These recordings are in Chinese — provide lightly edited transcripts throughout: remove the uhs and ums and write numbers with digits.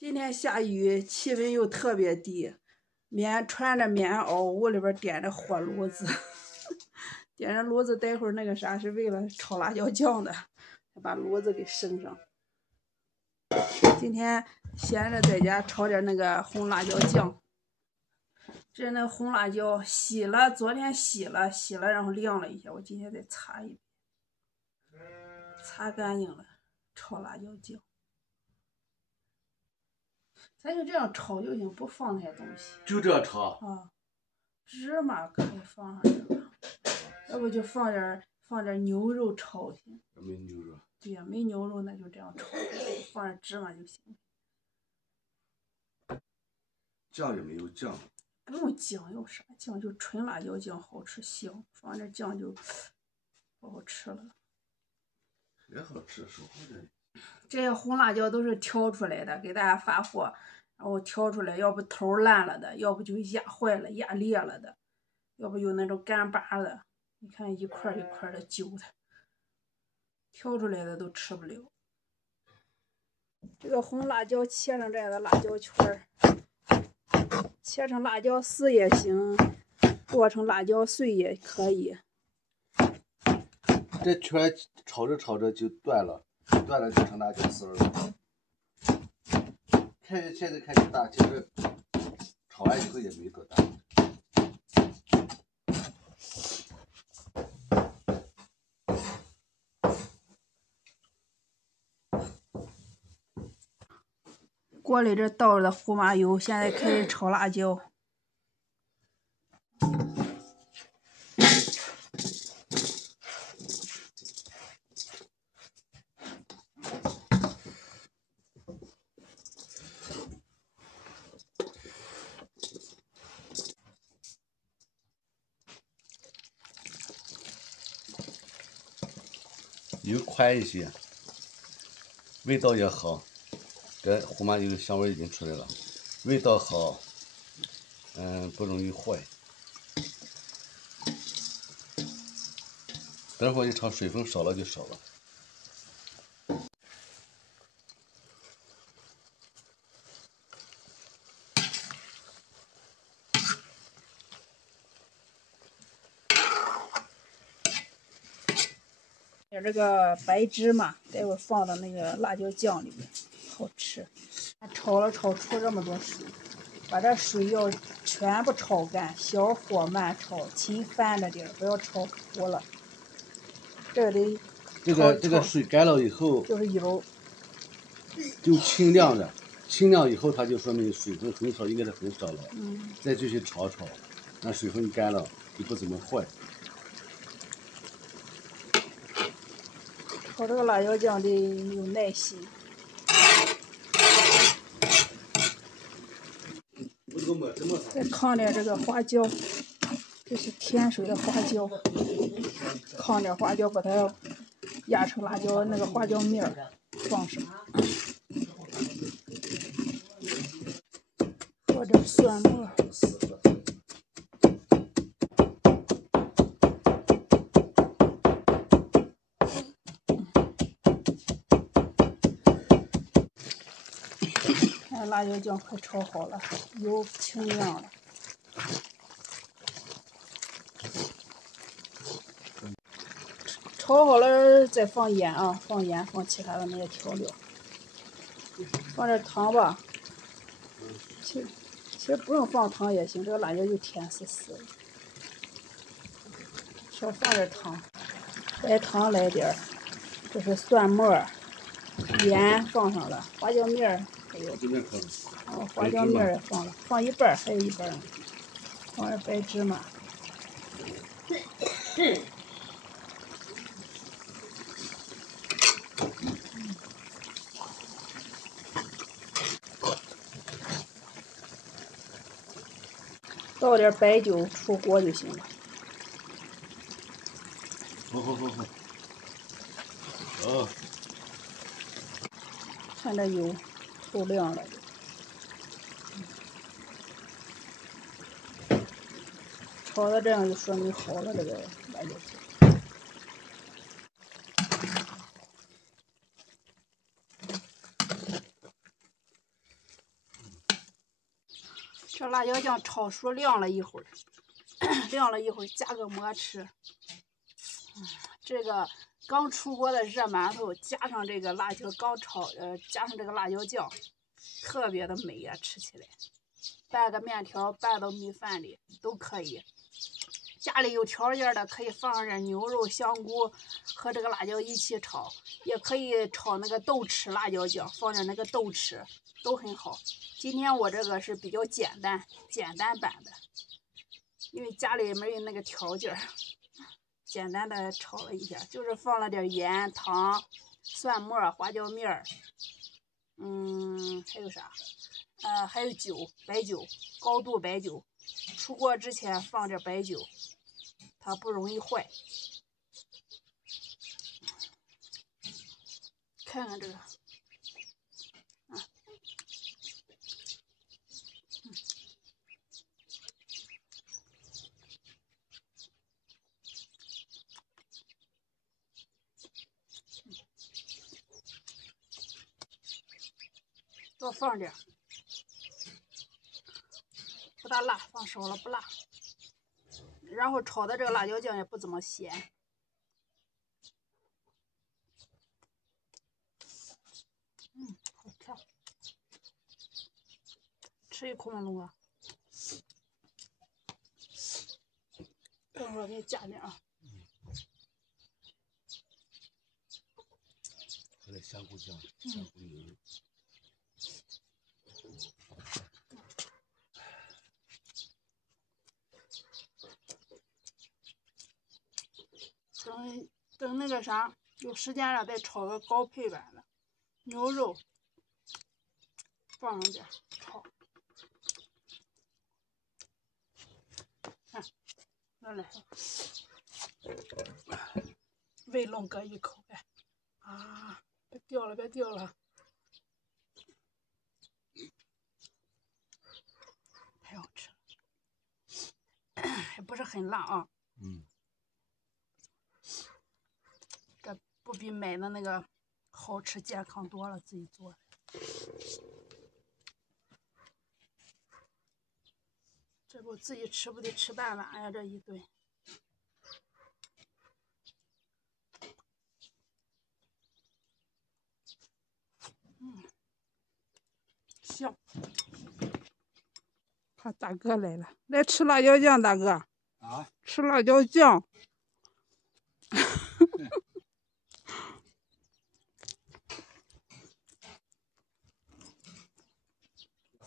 今天下雨，气温又特别低，穿着棉袄，屋里边点着火炉子，点着炉子，待会儿那个啥是为了炒辣椒酱的，把炉子给升上。今天闲着在家炒点那个红辣椒酱。这是那红辣椒洗了，昨天洗了，然后晾了一下，我今天再擦一遍，擦干净了，炒辣椒酱。咱就这样炒就行，不放那些东西。就这样炒啊，芝麻可以放上去吧，要不就放点牛肉炒行。没牛肉。对呀，没牛肉那就这样炒，放点芝麻就行。酱也没有酱。不用酱，有啥酱？就纯辣椒酱好吃香，放点酱就不好吃了。也好吃，说好的。这些红辣椒都是挑出来的，给大家发货，然后挑出来，要不头烂了的，要不就压坏了、压裂了的，要不有那种干巴的。你看一块一块的揪它，挑出来的都吃不了。这个红辣椒切成这样的辣椒圈儿，切成辣椒丝也行，剁成辣椒碎也可以。这圈炒着炒着就断了，断了就成辣椒丝了。现在看就大，其实炒完以后也没多大。锅里这倒着胡麻油，现在开始炒辣椒。油宽一些，味道也好。这胡麻油香味已经出来了，味道好，不容易坏。等会儿一炒，水分少了就少了。点这个白芝麻，待会儿放到那个辣椒酱里面，好吃。炒了炒出这么多水，把这水要全部炒干，小火慢炒，勤翻着点，不要炒糊了。这个得这个水干了以后就是油，就清亮的，清亮以后它就说明水分很少，应该是很少了。再继续炒炒，那水分干了就不怎么坏。炒这个辣椒酱得有耐心。再炕点这个花椒，这是甜水的花椒，炕点花椒，把它压成辣椒那个花椒面儿，放上，放点蒜末。辣椒酱快炒好了，油清亮了。炒好了再放盐啊，放盐，放其他的那些调料，放点糖吧。其实不用放糖也行，这个辣椒就甜丝丝的。少放点糖，白糖来点儿。这是蒜末，盐放上了，花椒面儿还有。花椒面儿也放了，放一半，还有一半呢。放点白芝麻。倒点白酒出锅就行了。好。看这油透亮了。炒的这样就说明好了，这个辣椒酱。这辣椒酱炒熟晾了一会儿，晾了一会儿加个馍吃。这个刚出锅的热馒头，加上这个辣椒刚炒，加上这个辣椒酱，特别的美呀，吃起来。拌个面条，拌到米饭里都可以。家里有条件的可以放上点牛肉、香菇和这个辣椒一起炒，也可以炒那个豆豉辣椒酱，放点那个豆豉都很好。今天我这个是比较简单版的，因为家里没有那个条件，简单的炒了一下，就是放了点盐、糖、蒜末、花椒面还有啥？还有酒，白酒，高度白酒。出锅之前放点白酒，它不容易坏。看看这个，多放点，不大辣，放少了不辣。然后炒的这个辣椒酱也不怎么咸。好吃。吃一口嘛，龙哥。等会儿给你加点啊。喝点香菇酱，香菇油。等那个啥，有时间了再炒个高配版的牛肉，放上点炒。看，来，喂龙哥一口来。啊，别掉了，别掉了。太好吃了，还不是很辣啊。这不比买的那个好吃健康多了，自己做的。这不自己吃不得吃半碗呀，这一顿。香。看大哥来了，来吃辣椒酱，大哥。啊？吃辣椒酱。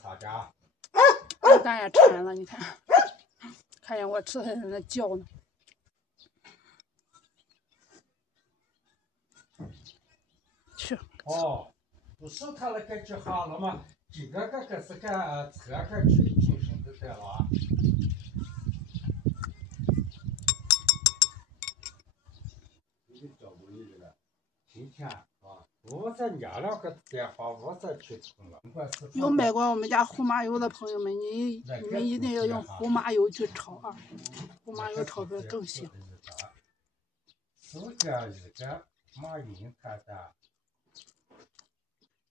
啥家？蛋也馋了，你看，看见我吃的在那叫呢。去。哦，不是他那个就好了嘛，这个是个侧个最精神的得了啊。今天啊，我在压了个电话，我再去充了。有买过我们家胡麻油的朋友们，你们一定要用胡麻油去炒啊，胡麻油炒出来更香。4个一个马云他的。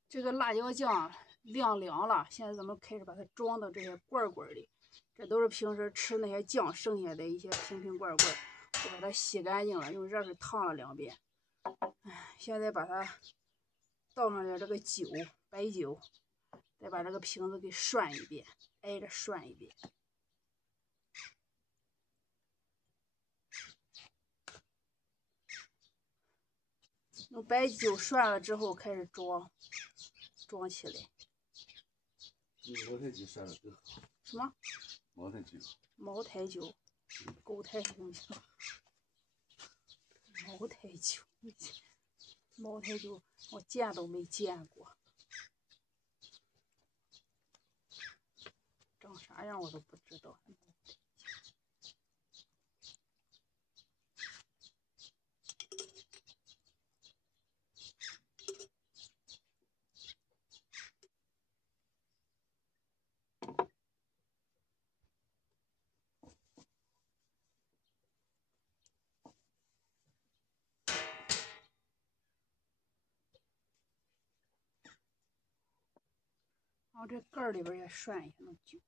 这个辣椒酱晾凉了，现在咱们开始把它装到这些罐罐里。这都是平时吃那些酱剩下的一些瓶罐，我把它洗干净了，用热水烫了2遍。现在把它倒上点这个酒，白酒，再把这个瓶子给涮一遍，挨着涮一遍。用白酒涮了之后，开始装起来。茅台酒涮的更好。什么？茅台酒。茅台酒，狗台红酒。茅台酒，茅台酒我见都没见过，长啥样我都不知道。然后这盖儿里边也涮一下那酒。